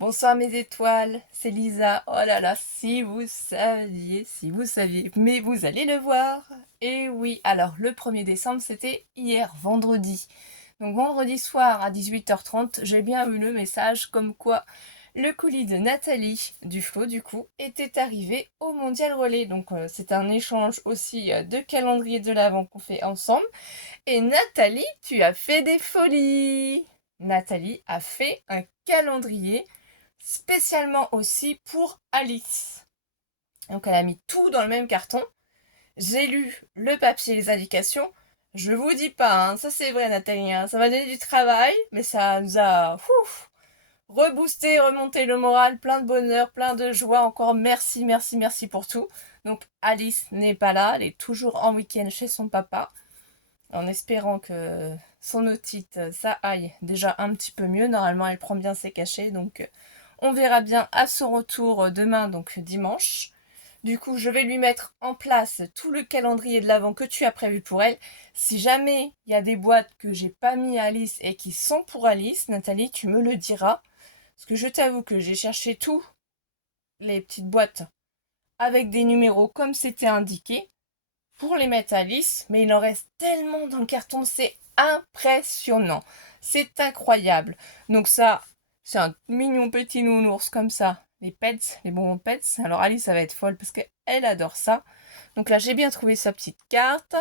Bonsoir mes étoiles, c'est Lisa. Oh là là, si vous saviez, mais vous allez le voir. Et oui, alors le 1er décembre, c'était hier, vendredi. Donc vendredi soir à 18h30, j'ai bien eu le message comme quoi le colis de Nathalie Duflo, du coup, était arrivé au Mondial Relais. Donc c'est un échange aussi de calendrier de l'Avent qu'on fait ensemble. Et Nathalie, tu as fait des folies. Nathalie a fait un calendrier spécialement aussi pour Alice. Donc elle a mis tout dans le même carton. J'ai lu le papier et les indications. Je vous dis pas, hein, ça c'est vrai Nathalie, hein, ça m'a donné du travail, mais ça nous a reboosté, remonté le moral, plein de bonheur, plein de joie. Encore merci, merci, merci pour tout. Donc Alice n'est pas là, elle est toujours en week-end chez son papa, en espérant que son otite, ça aille déjà un petit peu mieux. Normalement elle prend bien ses cachets, donc on verra bien à son retour demain, donc dimanche. Du coup, je vais lui mettre en place tout le calendrier de l'Avent que tu as prévu pour elle. Si jamais il y a des boîtes que j'ai pas mis à Alice et qui sont pour Alice, Nathalie, tu me le diras. Parce que je t'avoue que j'ai cherché tout, les petites boîtes avec des numéros comme c'était indiqué pour les mettre à Alice, mais il en reste tellement dans le carton, c'est impressionnant. C'est incroyable. Donc ça, c'est un mignon petit nounours comme ça. Les pets, les bonbons pets. Alors Alice, ça va être folle parce qu'elle adore ça. Donc là, j'ai bien trouvé sa petite carte.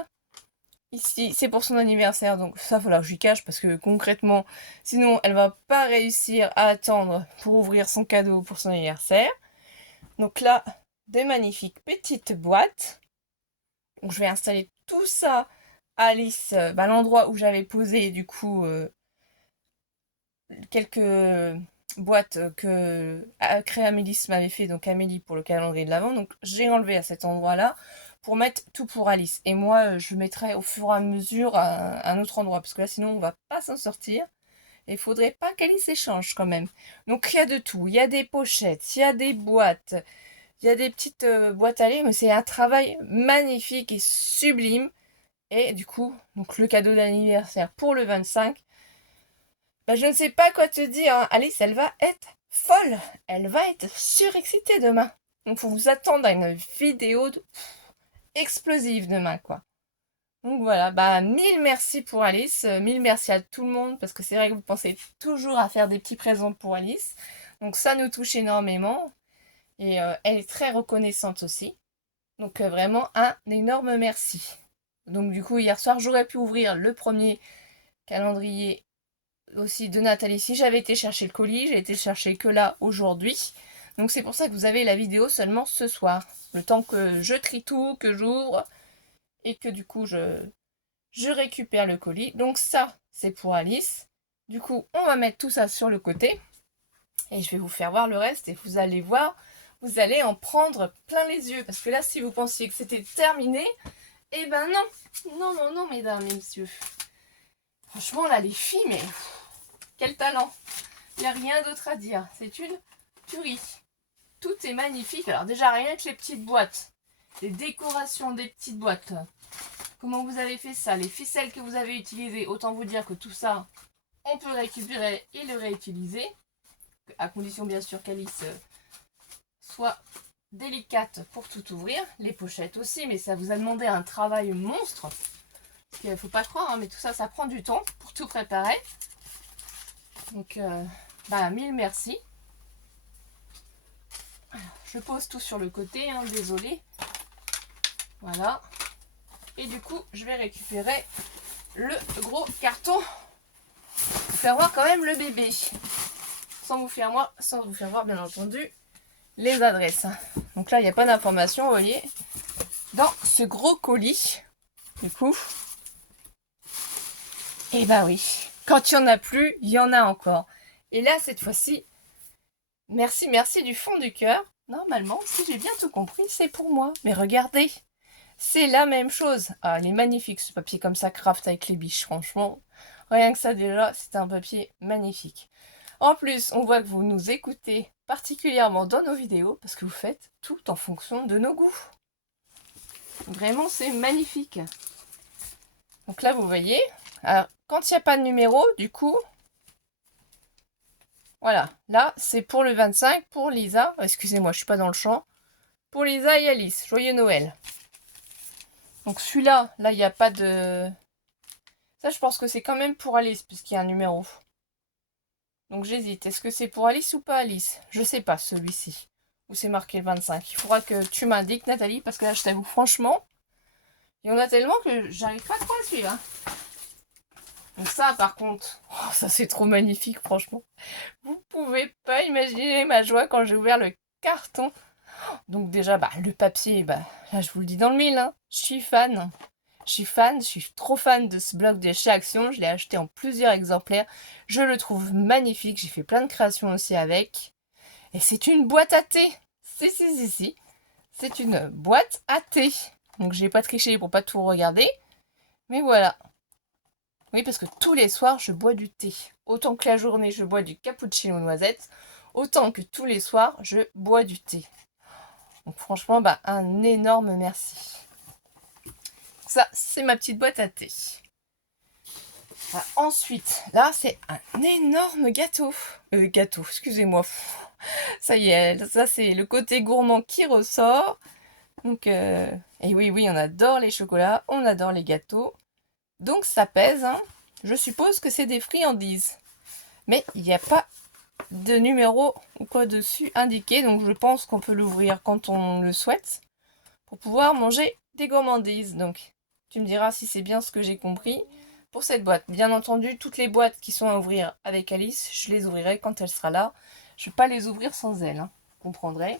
Ici, c'est pour son anniversaire, donc ça, il va falloir que je lui cache parce que concrètement, sinon, elle va pas réussir à attendre pour ouvrir son cadeau pour son anniversaire. Donc là, des magnifiques petites boîtes. Donc je vais installer tout ça à Alice, l'endroit où j'avais posé du coup quelques boîtes que Créamélis m'avait fait, donc Amélie pour le calendrier de l'Avent. Donc j'ai enlevé à cet endroit-là pour mettre tout pour Alice. Et moi, je mettrai au fur et à mesure à un autre endroit, parce que là sinon on va pas s'en sortir. Et il faudrait pas qu'Alice échange quand même. Donc il y a de tout, il y a des pochettes, il y a des boîtes, il y a des petites boîtes à lait, mais c'est un travail magnifique et sublime. Et du coup, donc le cadeau d'anniversaire pour le 25, je ne sais pas quoi te dire, hein. Alice, elle va être folle. Elle va être surexcitée demain. Donc faut vous attendre à une vidéo explosive demain, quoi. Donc voilà, mille merci pour Alice, mille merci à tout le monde, parce que c'est vrai que vous pensez toujours à faire des petits présents pour Alice. Donc ça nous touche énormément. Et elle est très reconnaissante aussi. Donc vraiment un énorme merci. Donc du coup, hier soir, j'aurais pu ouvrir le premier calendrier aussi de Nathalie si j'avais été chercher le colis. J'ai été chercher que là aujourd'hui. Donc c'est pour ça que vous avez la vidéo seulement ce soir. Le temps que je trie tout, que j'ouvre et que du coup je récupère le colis. Donc ça, c'est pour Alice. Du coup, on va mettre tout ça sur le côté. Et je vais vous faire voir le reste et vous allez voir, vous allez en prendre plein les yeux. Parce que là, si vous pensiez que c'était terminé, eh ben non. Non, non, non, mesdames et messieurs. Franchement, là, les filles, mais quel talent. Il n'y a rien d'autre à dire. C'est une tuerie. Tout est magnifique. Alors déjà, rien que les petites boîtes. Les décorations des petites boîtes. Comment vous avez fait ça? Les ficelles que vous avez utilisées. Autant vous dire que tout ça, on peut récupérer et le réutiliser. À condition bien sûr qu'Alice soit délicate pour tout ouvrir. Les pochettes aussi, mais ça vous a demandé un travail monstre. Parce qu'il ne faut pas croire, hein, mais tout ça, ça prend du temps pour tout préparer. Donc, mille merci. Je pose tout sur le côté, hein, désolé. Voilà. Et du coup, je vais récupérer le gros carton pour faire voir quand même le bébé. Sans vous faire voir, bien entendu, les adresses. Donc là, il n'y a pas d'information, vous voyez, dans ce gros colis. Du coup, et oui, quand il n'y en a plus, il y en a encore. Et là, cette fois-ci, merci, merci du fond du cœur. Normalement, si j'ai bien tout compris, c'est pour moi. Mais regardez, c'est la même chose. Ah, il est magnifique ce papier comme ça, craft avec les biches, franchement. Rien que ça déjà, c'est un papier magnifique. En plus, on voit que vous nous écoutez particulièrement dans nos vidéos parce que vous faites tout en fonction de nos goûts. Vraiment, c'est magnifique. Donc là, vous voyez, alors, quand il n'y a pas de numéro, du coup, Voilà, là, c'est pour le 25, pour Lisa. Excusez-moi, je suis pas dans le champ. Pour Lisa et Alice, joyeux Noël. Donc celui-là, là, il n'y a pas de... Ça, je pense que c'est quand même pour Alice, puisqu'il y a un numéro. Donc j'hésite. Est-ce que c'est pour Alice ou pas Alice? Je sais pas, celui-ci. Où c'est marqué le 25. Il faudra que tu m'indiques, Nathalie, parce que là, je t'avoue, franchement, il y en a tellement que j'arrive pas trop à suivre. Hein. Donc ça, par contre, oh, ça c'est trop magnifique, franchement. Vous pouvez pas imaginer ma joie quand j'ai ouvert le carton. Donc déjà, bah, le papier, bah, là, je vous le dis dans le mille, hein, je suis fan. Je suis trop fan de ce bloc de chez Action. Je l'ai acheté en plusieurs exemplaires. Je le trouve magnifique. J'ai fait plein de créations aussi avec. Et c'est une boîte à thé. Si. C'est une boîte à thé. Donc j'ai pas triché pour pas tout regarder. Mais voilà. Oui, parce que tous les soirs, je bois du thé. Autant que la journée, je bois du cappuccino noisette. Autant que tous les soirs, je bois du thé. Donc franchement, bah, un énorme merci. Ça, c'est ma petite boîte à thé. Ensuite, là, c'est un énorme gâteau. Gâteau, excusez-moi. Ça y est, ça, c'est le côté gourmand qui ressort. Donc, et oui, on adore les chocolats, on adore les gâteaux. Donc, ça pèse. Hein. Je suppose que c'est des friandises. Mais il n'y a pas de numéro ou quoi dessus indiqué. Donc, je pense qu'on peut l'ouvrir quand on le souhaite pour pouvoir manger des gourmandises. Donc, tu me diras si c'est bien ce que j'ai compris pour cette boîte. Bien entendu, toutes les boîtes qui sont à ouvrir avec Alice, je les ouvrirai quand elle sera là. Je ne vais pas les ouvrir sans elle, hein, vous comprendrez.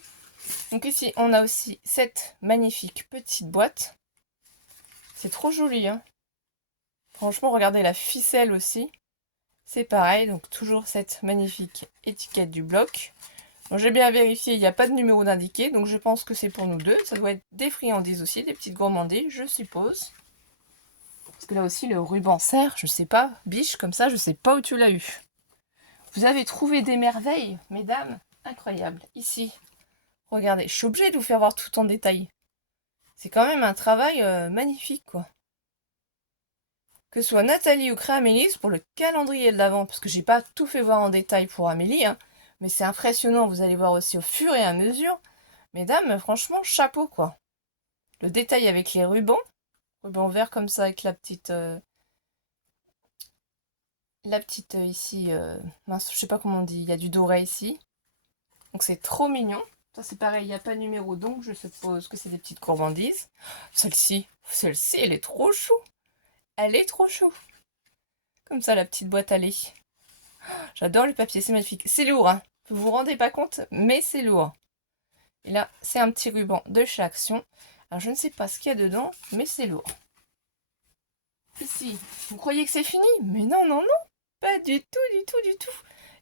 Donc ici, on a aussi cette magnifique petite boîte. C'est trop joli, hein. Franchement, regardez la ficelle aussi. C'est pareil, donc toujours cette magnifique étiquette du bloc. Bon, j'ai bien vérifié, il n'y a pas de numéro d'indiqué, donc je pense que c'est pour nous deux. Ça doit être des friandises aussi, des petites gourmandises, je suppose. Parce que là aussi, le ruban serre, je sais pas, biche, comme ça, je sais pas où tu l'as eu. Vous avez trouvé des merveilles, mesdames? Incroyable. Ici, regardez, je suis obligée de vous faire voir tout en détail. C'est quand même un travail magnifique, quoi. Que ce soit Nathalie ou Créamélis pour le calendrier de l'Avent, parce que j'ai pas tout fait voir en détail pour Amélie, hein, mais c'est impressionnant, vous allez voir aussi au fur et à mesure. Mesdames, franchement, chapeau, quoi. Le détail avec les rubans vert comme ça avec la petite ici, mince, je sais pas comment on dit, il y a du doré ici. Donc c'est trop mignon. Ça c'est pareil, il n'y a pas de numéro, donc je suppose que c'est des petites gourmandises. Celle-ci, elle est trop chou. Elle est trop chou. Comme ça, la petite boîte à lait. J'adore le papier, c'est magnifique. C'est lourd, hein. Vous vous rendez pas compte, mais c'est lourd. Et là, c'est un petit ruban de chez Action. Alors je ne sais pas ce qu'il y a dedans, mais c'est lourd. Ici, vous croyez que c'est fini? Mais non, pas du tout.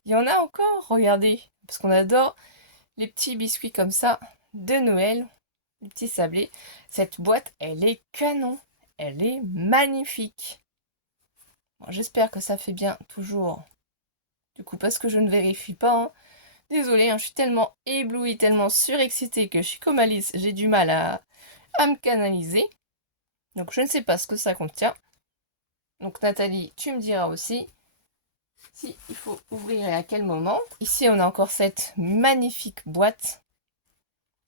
Il y en a encore, regardez, parce qu'on adore les petits biscuits comme ça de Noël, les petits sablés. Cette boîte, elle est canon, elle est magnifique. Bon, j'espère que ça fait bien toujours. Du coup, parce que je ne vérifie pas, hein. Désolée, hein, je suis tellement éblouie, tellement surexcitée que je suis comme Alice, j'ai du mal à me canaliser. Donc je ne sais pas ce que ça contient. Donc Nathalie, tu me diras aussi si il faut ouvrir et à quel moment. Ici, on a encore cette magnifique boîte.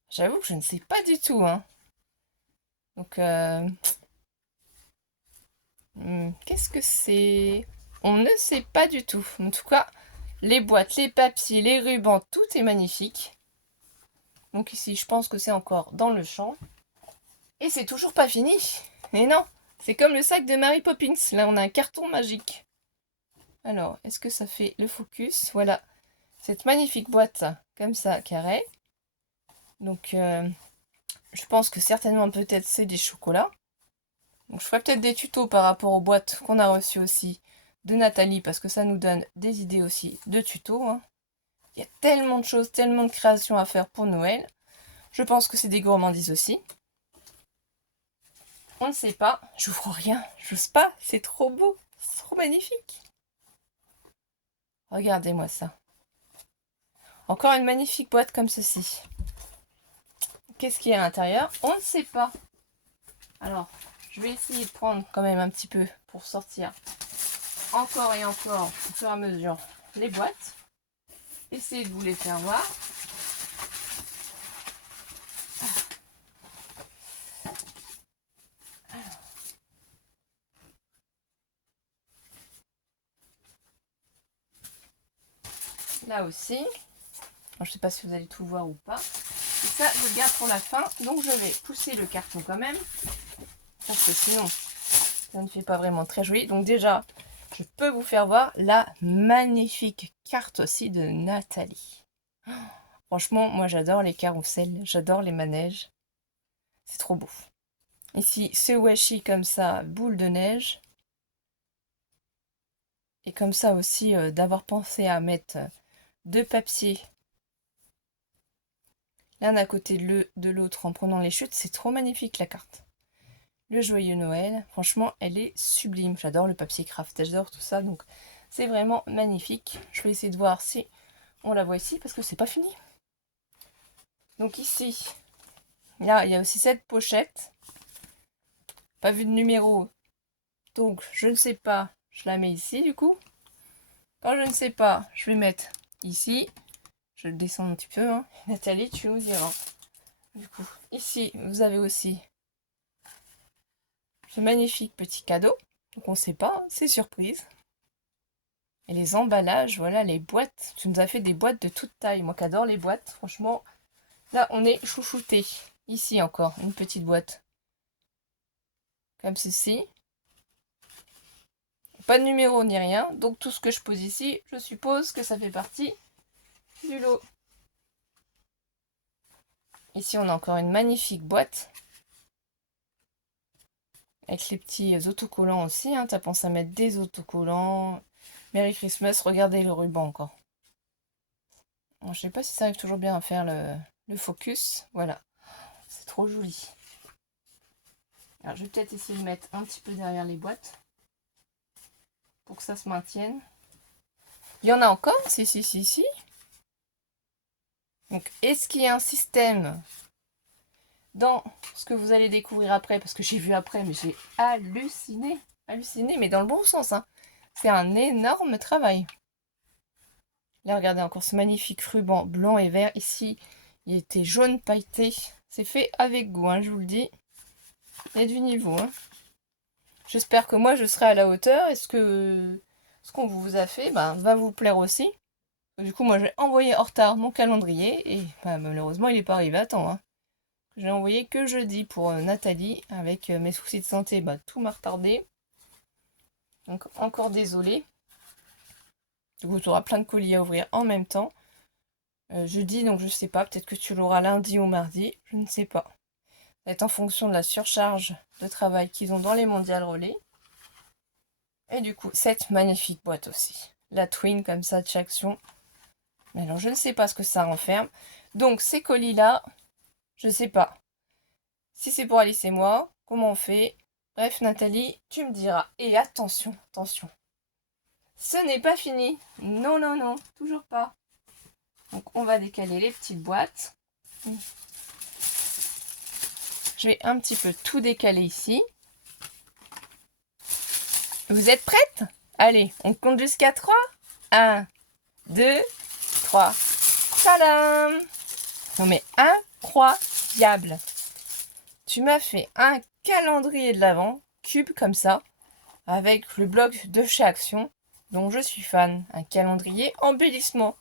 J'avoue que je ne sais pas du tout, hein. Donc, qu'est-ce que c'est? On ne sait pas du tout. En tout cas, les boîtes, les papiers, les rubans, tout est magnifique. Donc ici, je pense que c'est encore dans le champ. Et c'est toujours pas fini. Mais non, c'est comme le sac de Mary Poppins. Là, on a un carton magique. Alors, est-ce que ça fait le focus? Voilà, cette magnifique boîte, comme ça, carré. Donc, je pense que certainement, peut-être, c'est des chocolats. Donc, je ferai peut-être des tutos par rapport aux boîtes qu'on a reçues aussi de Nathalie, parce que ça nous donne des idées aussi de tutos. Hein. Il y a tellement de choses, tellement de créations à faire pour Noël. Je pense que c'est des gourmandises aussi. On ne sait pas. J'ouvre rien. J'ose pas. C'est trop beau. C'est trop magnifique. Regardez-moi ça. Encore une magnifique boîte comme ceci. Qu'est-ce qu'il y a à l'intérieur? On ne sait pas. Alors, je vais essayer de prendre quand même un petit peu pour sortir encore et encore, au fur et à mesure, les boîtes. essayer de vous les faire voir. Là aussi. Alors, je ne sais pas si vous allez tout voir ou pas. Et ça, je le garde pour la fin. Donc, je vais pousser le carton quand même. Parce que sinon, ça ne fait pas vraiment très joli. Donc déjà, je peux vous faire voir la magnifique carte aussi de Nathalie. Oh, franchement, moi j'adore les carrousels, j'adore les manèges. C'est trop beau. Ici, ce washi comme ça, boule de neige. Et comme ça aussi, d'avoir pensé à mettre deux papiers l'un à côté de l'autre en prenant les chutes, c'est trop magnifique la carte. Le joyeux Noël, franchement, elle est sublime. J'adore le papier craft, j'adore tout ça, donc c'est vraiment magnifique. Je vais essayer de voir si on la voit ici, parce que c'est pas fini. Donc ici, là, il y a aussi cette pochette. Pas vu de numéro, donc je ne sais pas, je la mets ici du coup. Quand je ne sais pas, je vais mettre ici. Je le descends un petit peu, hein. Nathalie, tu nous diras. Du coup, ici, vous avez aussi ce magnifique petit cadeau. Donc on ne sait pas, c'est surprise. Et les emballages, voilà, les boîtes. Tu nous as fait des boîtes de toute taille. Moi qui adore les boîtes, franchement, là on est chouchouté. Ici encore, une petite boîte. Comme ceci. Pas de numéro ni rien. Donc tout ce que je pose ici, je suppose que ça fait partie du lot. Ici on a encore une magnifique boîte. Avec les petits autocollants aussi. Hein. Tu as pensé à mettre des autocollants. Merry Christmas, regardez le ruban encore. Alors, je sais pas si ça arrive toujours bien à faire le focus. Voilà, c'est trop joli. Alors je vais peut-être essayer de mettre un petit peu derrière les boîtes. Pour que ça se maintienne. Il y en a encore? Si, si, si, si. Donc est-ce qu'il y a un système dans ce que vous allez découvrir après? Parce que j'ai vu après, mais j'ai halluciné. Halluciné, mais dans le bon sens. Hein. C'est un énorme travail. Là, regardez encore ce magnifique ruban blanc et vert. Ici, il était jaune pailleté. C'est fait avec goût, hein, je vous le dis. Il y a du niveau. Hein. J'espère que moi, je serai à la hauteur. Est-ce que ce qu'on vous a fait va vous plaire aussi? Du coup, moi, j'ai envoyé en retard mon calendrier. Et malheureusement, il n'est pas arrivé à temps. Hein. J'ai envoyé que jeudi pour Nathalie. Avec mes soucis de santé, tout m'a retardé. Donc, encore désolée. Du coup, tu auras plein de colis à ouvrir en même temps. Jeudi, donc je sais pas, peut-être que tu l'auras lundi ou mardi, je ne sais pas. Ça va être en fonction de la surcharge de travail qu'ils ont dans les mondiales relais. Et du coup, cette magnifique boîte aussi. La Twin comme ça de chez Action. Mais alors, je ne sais pas ce que ça renferme. Donc, ces colis-là, je ne sais pas. Si c'est pour Alice et moi, comment on fait? Bref, Nathalie, tu me diras. Et attention, attention. Ce n'est pas fini. Non, non, non, toujours pas. Donc on va décaler les petites boîtes. Je vais un petit peu tout décaler ici. Vous êtes prêtes? Allez, on compte jusqu'à 3. 1, 2, 3. Tadam! Non mais incroyable! Tu m'as fait un calendrier de l'Avent, cube comme ça, avec le bloc de chez Action, dont je suis fan. Un calendrier embellissement.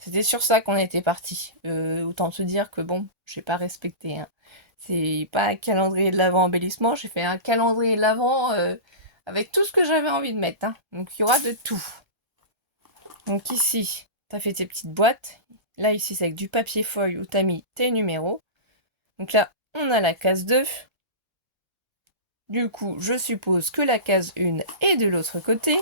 C'était sur ça qu'on était parti. Autant te dire que bon, j'ai pas respecté. Hein. C'est pas un calendrier de l'Avent embellissement, j'ai fait un calendrier de l'Avent avec tout ce que j'avais envie de mettre. Hein. Donc il y aura de tout. Donc ici, tu as fait tes petites boîtes. Là, ici, c'est avec du papier feuille où tu as mis tes numéros. Donc là, on a la case 2. Du coup, je suppose que la case 1 est de l'autre côté.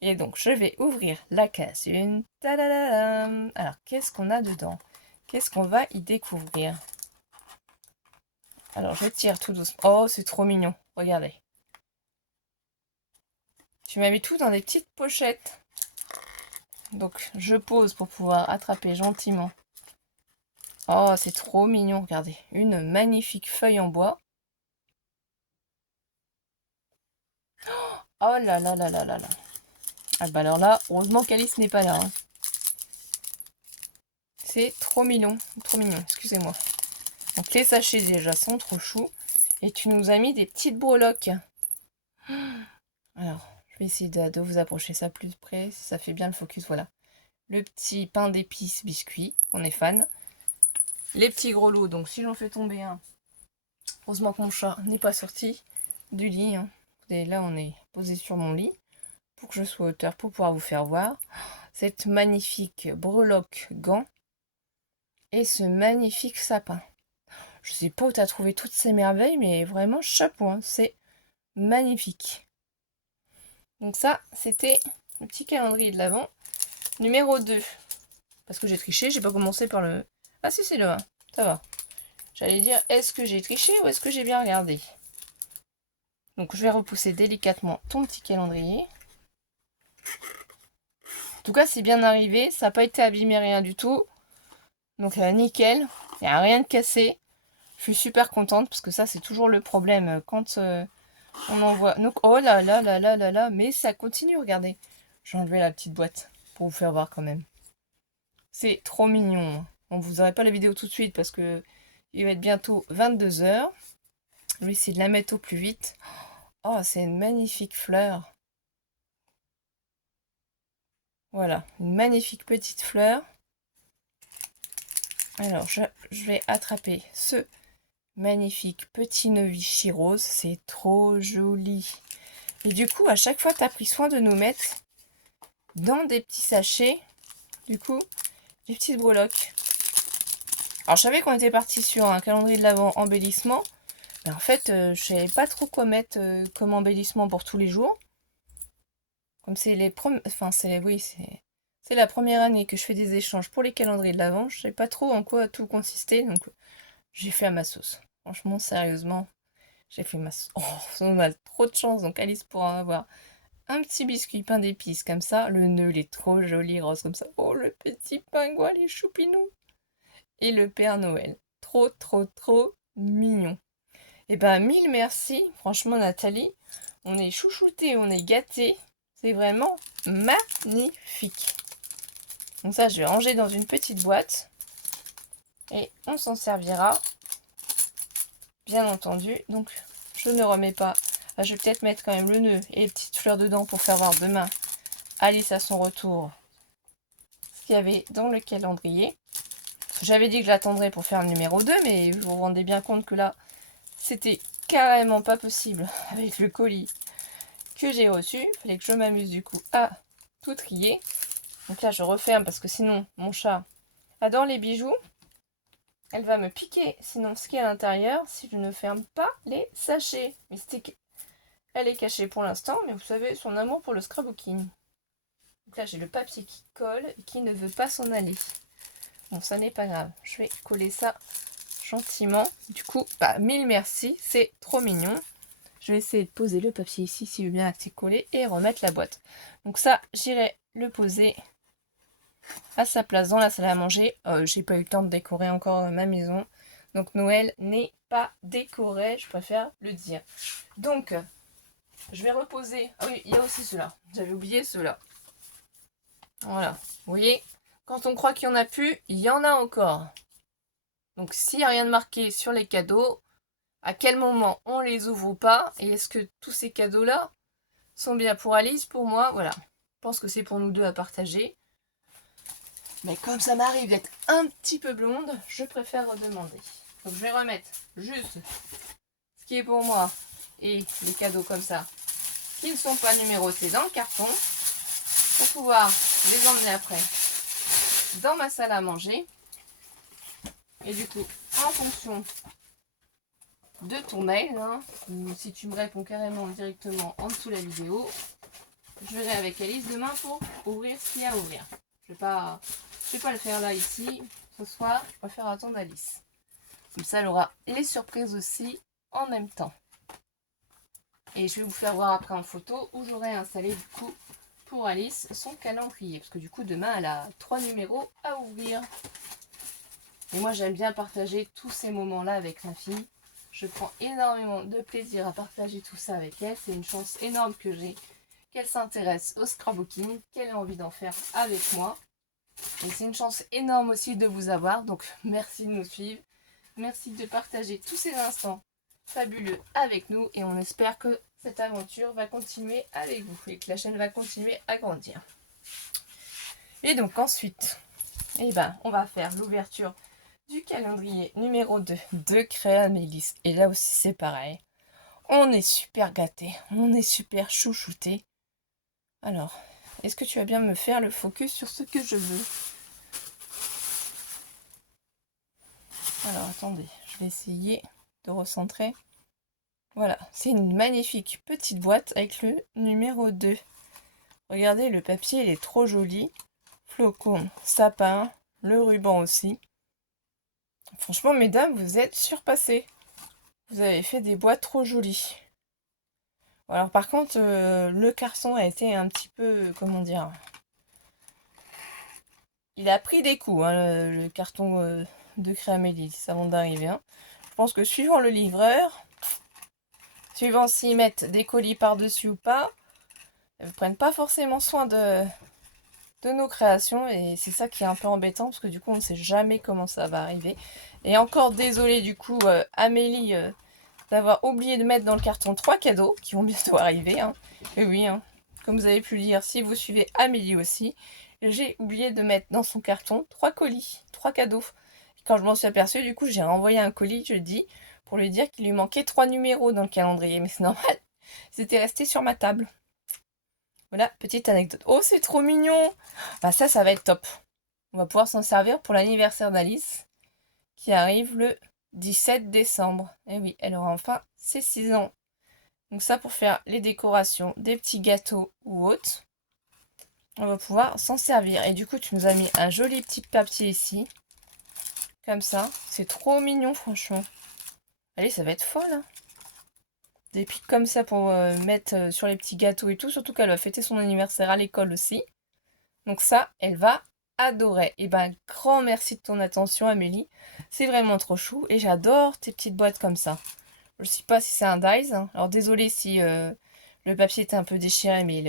Et donc, je vais ouvrir la case 1. Tadadadam. Alors, qu'est-ce qu'on a dedans? Qu'est-ce qu'on va y découvrir? Alors, je tire tout doucement. Oh, c'est trop mignon. Regardez. Tu m'as mis tout dans des petites pochettes. Donc, je pose pour pouvoir attraper gentiment. Oh, c'est trop mignon. Regardez. Une magnifique feuille en bois. Oh là là là là là là. Ah bah alors là, heureusement qu'Alice n'est pas là. Hein. C'est trop mignon, excusez-moi. Donc les sachets déjà sont trop choux. Et tu nous as mis des petites breloques. Alors, je vais essayer de vous approcher ça plus près, si ça fait bien le focus, voilà. Le petit pain d'épices biscuit, on est fan. Les petits gros lots, donc si j'en fais tomber un, heureusement que mon chat n'est pas sorti du lit. Hein. Et là, on est posé sur mon lit pour que je sois à hauteur pour pouvoir vous faire voir cette magnifique breloque gant et ce magnifique sapin. Je sais pas où tu as trouvé toutes ces merveilles, mais vraiment chapeau, hein, c'est magnifique. Donc ça, c'était le petit calendrier de l'Avent numéro 2. Parce que j'ai triché, j'ai pas commencé par le... Ah si, c'est le 1, ça va. J'allais dire, est-ce que j'ai triché ou est-ce que j'ai bien regardé? Donc je vais repousser délicatement ton petit calendrier. En tout cas, c'est bien arrivé, ça n'a pas été abîmé, rien du tout. Donc nickel, il n'y a rien de cassé. Je suis super contente parce que ça, c'est toujours le problème quand on envoie... Donc, oh là là là là là là, mais ça continue, regardez. Je vais enlever la petite boîte pour vous faire voir quand même. C'est trop mignon. Bon, vous n'aurez pas la vidéo tout de suite parce que il va être bientôt 22 h. Je vais essayer de la mettre au plus vite. Oh, c'est une magnifique fleur. Voilà, une magnifique petite fleur. Alors, je vais attraper ce magnifique petit nœud Vichy rose. C'est trop joli. Et du coup, à chaque fois, tu as pris soin de nous mettre dans des petits sachets, du coup, des petites breloques. Alors, je savais qu'on était parti sur un calendrier de l'Avent embellissement. Mais en fait, je savais pas trop quoi mettre comme embellissement pour tous les jours. Comme c'est les premiers... Enfin, c'est la première année que je fais des échanges pour les calendriers de l'Avent. Je sais pas trop en quoi tout consistait, donc j'ai fait à ma sauce. Franchement, sérieusement, j'ai fait ma sauce. Oh, on a trop de chance, donc Alice pourra en avoir un petit biscuit pain d'épices comme ça. Le nœud, il est trop joli, rose comme ça. Oh, le petit pingouin, les choupinous. Et le Père Noël. Trop, trop, trop mignon. Eh ben, mille merci. Franchement, Nathalie, on est chouchoutés, on est gâtés. C'est vraiment magnifique. Donc ça, je vais ranger dans une petite boîte. Et on s'en servira, bien entendu. Donc, je ne remets pas. Enfin, je vais peut-être mettre quand même le nœud et les petites fleurs dedans pour faire voir demain Alice à son retour ce qu'il y avait dans le calendrier. J'avais dit que j'attendrais pour faire le numéro 2, mais vous vous rendez bien compte que là, c'était carrément pas possible avec le colis que j'ai reçu. Il fallait que je m'amuse du coup à tout trier. Donc là, je referme parce que sinon, mon chat adore les bijoux. Elle va me piquer sinon ce qui est à l'intérieur si je ne ferme pas les sachets. Mystique, elle est cachée pour l'instant, mais vous savez, son amour pour le scrapbooking. Donc là, j'ai le papier qui colle et qui ne veut pas s'en aller. Bon, ça n'est pas grave. Je vais coller ça gentiment. Du coup, bah, mille merci, c'est trop mignon. Je vais essayer de poser le papier ici, s'il veut bien être collé, et remettre la boîte. Donc ça, j'irai le poser à sa place dans la salle à manger. J'ai pas eu le temps de décorer encore ma maison. Donc Noël n'est pas décoré, je préfère le dire. Donc, je vais reposer. Ah oui, il y a aussi ceux-là. J'avais oublié ceux-là. Voilà. Vous voyez, quand on croit qu'il n'y en a plus, il y en a encore. Donc s'il n'y a rien de marqué sur les cadeaux, à quel moment on les ouvre ou pas, et est-ce que tous ces cadeaux-là sont bien pour Alice, pour moi, voilà. Je pense que c'est pour nous deux à partager. Mais comme ça m'arrive d'être un petit peu blonde, je préfère redemander. Donc je vais remettre juste ce qui est pour moi et les cadeaux comme ça, qui ne sont pas numérotés dans le carton, pour pouvoir les emmener après dans ma salle à manger. Et du coup, en fonction de ton mail, hein, ou si tu me réponds carrément directement en dessous de la vidéo, je verrai avec Alice demain pour ouvrir ce qu'il y a à ouvrir. Je vais pas le faire là, ici, ce soir. Je préfère attendre Alice. Comme ça, elle aura les surprises aussi en même temps. Et je vais vous faire voir après en photo où j'aurai installé du coup pour Alice son calendrier. Parce que du coup, demain, elle a 3 numéros à ouvrir. Et moi, j'aime bien partager tous ces moments-là avec ma fille. Je prends énormément de plaisir à partager tout ça avec elle. C'est une chance énorme que j'ai qu'elle s'intéresse au scrapbooking, qu'elle ait envie d'en faire avec moi. Et c'est une chance énorme aussi de vous avoir. Donc merci de nous suivre. Merci de partager tous ces instants fabuleux avec nous. Et on espère que cette aventure va continuer avec vous. Et que la chaîne va continuer à grandir. Et donc ensuite, eh ben, on va faire l'ouverture du calendrier numéro 2 de Créamélis. Et là aussi c'est pareil. On est super gâtés. On est super chouchoutés. Alors, est-ce que tu vas bien me faire le focus sur ce que je veux? Alors, attendez, je vais essayer de recentrer. Voilà, c'est une magnifique petite boîte avec le numéro 2. Regardez, le papier, il est trop joli. Flocon, sapin, le ruban aussi. Franchement, mesdames, vous êtes surpassées. Vous avez fait des boîtes trop jolies. Alors, par contre, le carton a été un petit peu, comment dire... Il a pris des coups, hein, le carton de Créamélis avant d'arriver. Hein. Je pense que suivant le livreur, suivant s'ils mettent des colis par-dessus ou pas, ils ne prennent pas forcément soin de nos créations. Et c'est ça qui est un peu embêtant, parce que du coup, on ne sait jamais comment ça va arriver. Et encore désolé du coup, Amélie, d'avoir oublié de mettre dans le carton 3 cadeaux qui vont bientôt arriver. Hein. Et oui, hein, comme vous avez pu le lire, si vous suivez Amélie aussi, j'ai oublié de mettre dans son carton 3 colis, 3 cadeaux. Et quand je m'en suis aperçue, du coup, j'ai renvoyé un colis jeudi pour lui dire qu'il lui manquait 3 numéros dans le calendrier. Mais c'est normal, c'était resté sur ma table. Voilà, petite anecdote. Oh, c'est trop mignon! Bah ça va être top. On va pouvoir s'en servir pour l'anniversaire d'Alice, qui arrive le 17 décembre. Et oui, elle aura enfin ses 6 ans. Donc ça, pour faire les décorations, des petits gâteaux ou autres, on va pouvoir s'en servir. Et du coup, tu nous as mis un joli petit papier ici. Comme ça. C'est trop mignon, franchement. Allez, ça va être folle. Hein. Des pics comme ça pour mettre sur les petits gâteaux et tout. Surtout qu'elle va fêter son anniversaire à l'école aussi. Donc ça, elle va adorer. Et ben, grand merci de ton attention, Amélie. C'est vraiment trop chou. Et j'adore tes petites boîtes comme ça. Je ne sais pas si c'est un dies. Hein. Alors désolé si le papier était un peu déchiré, mais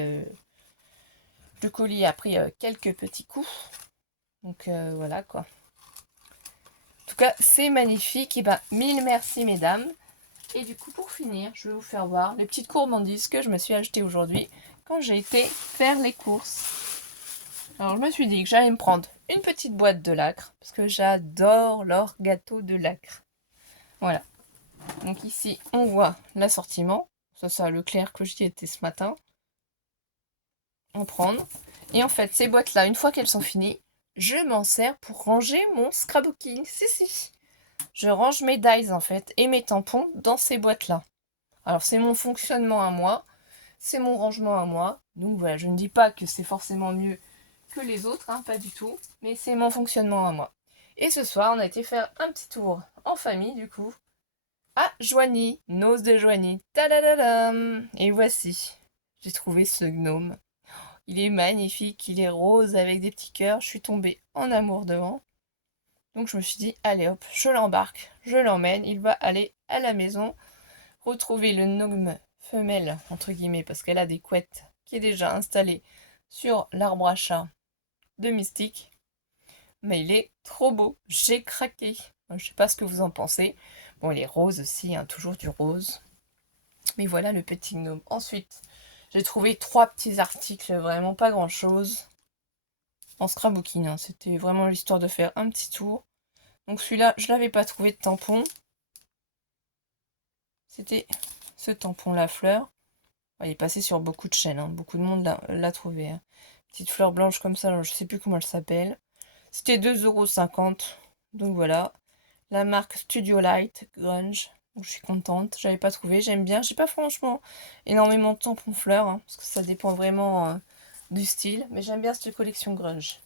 le colis a pris quelques petits coups. Donc voilà quoi. En tout cas, c'est magnifique. Et ben, mille merci mesdames. Et du coup, pour finir, je vais vous faire voir les petites gourmandises que je me suis achetées aujourd'hui quand j'ai été faire les courses. Alors je me suis dit que j'allais me prendre une petite boîte de lacre parce que j'adore leur gâteau de lacre. Voilà. Donc ici, on voit l'assortiment. Ça, c'est Leclerc que j'y étais ce matin. En prendre. Et en fait, ces boîtes-là, une fois qu'elles sont finies, je m'en sers pour ranger mon scrapbooking. Si. Je range mes dies en fait et mes tampons dans ces boîtes-là. Alors c'est mon fonctionnement à moi, c'est mon rangement à moi. Donc voilà, je ne dis pas que c'est forcément mieux que les autres, hein, pas du tout. Mais c'est mon fonctionnement à moi. Et ce soir, on a été faire un petit tour en famille du coup. À Joigny, Noce de Joigny. Tadadadam. Et voici, j'ai trouvé ce gnome. Il est magnifique, il est rose avec des petits cœurs. Je suis tombée en amour devant. Donc je me suis dit, allez hop, je l'embarque, je l'emmène. Il va aller à la maison retrouver le gnome femelle, entre guillemets, parce qu'elle a des couettes, qui est déjà installée sur l'arbre à chat de Mystique. Mais il est trop beau, j'ai craqué. Je sais pas ce que vous en pensez. Bon, il est rose aussi, hein, toujours du rose. Mais voilà le petit gnome. Ensuite, j'ai trouvé 3 petits articles, vraiment pas grand chose. En scrapbooking, hein. C'était vraiment l'histoire de faire un petit tour. Donc celui-là, je l'avais pas trouvé de tampon. C'était ce tampon La Fleur. Il est passé sur beaucoup de chaînes, hein. Beaucoup de monde l'a trouvé. Hein. Petite fleur blanche comme ça, alors je sais plus comment elle s'appelle. C'était 2,50 €. Donc voilà. La marque Studio Light Grunge. Donc je suis contente. J'avais pas trouvé. J'aime bien. J'ai pas franchement énormément de tampons fleurs. Hein, parce que ça dépend vraiment du style. Mais j'aime bien cette collection Grunge.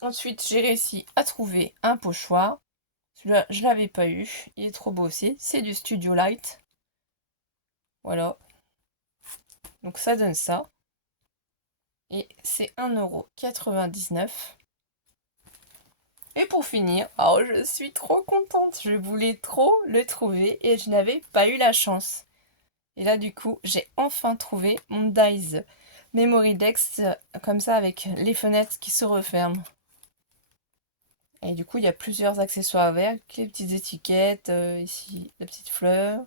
Ensuite, j'ai réussi à trouver un pochoir. Celui-là, je l'avais pas eu. Il est trop beau aussi. C'est du Studio Light. Voilà. Donc ça donne ça. Et c'est 1,99 €. Et pour finir, oh, je suis trop contente. Je voulais trop le trouver et je n'avais pas eu la chance. Et là, du coup, j'ai enfin trouvé mon Dies Memory Dex comme ça avec les fenêtres qui se referment. Et du coup, il y a plusieurs accessoires avec les petites étiquettes, ici la petite fleur.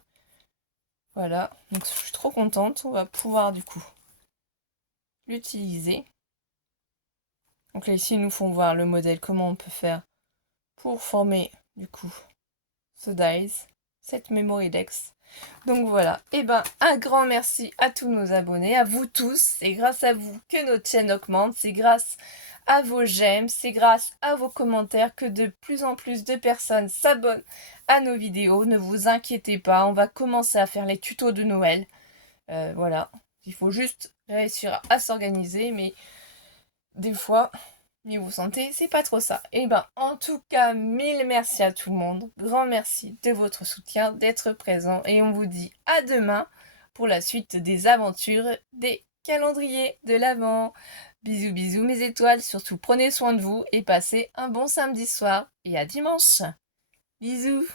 Voilà, donc je suis trop contente, on va pouvoir du coup l'utiliser. Donc là ici, ils nous font voir le modèle, comment on peut faire pour former du coup ce dies, cette memory dex. Donc voilà, et ben un grand merci à tous nos abonnés, à vous tous. C'est grâce à vous que notre chaîne augmente, c'est grâce à vos j'aime, c'est grâce à vos commentaires que de plus en plus de personnes s'abonnent à nos vidéos. Ne vous inquiétez pas, on va commencer à faire les tutos de Noël. Voilà, il faut juste réussir à s'organiser, mais des fois, niveau santé, c'est pas trop ça. Et ben, en tout cas, mille merci à tout le monde. Grand merci de votre soutien, d'être présent. Et on vous dit à demain pour la suite des aventures des calendriers de l'Avent. Bisous, bisous mes étoiles. Surtout prenez soin de vous et passez un bon samedi soir. Et à dimanche. Bisous.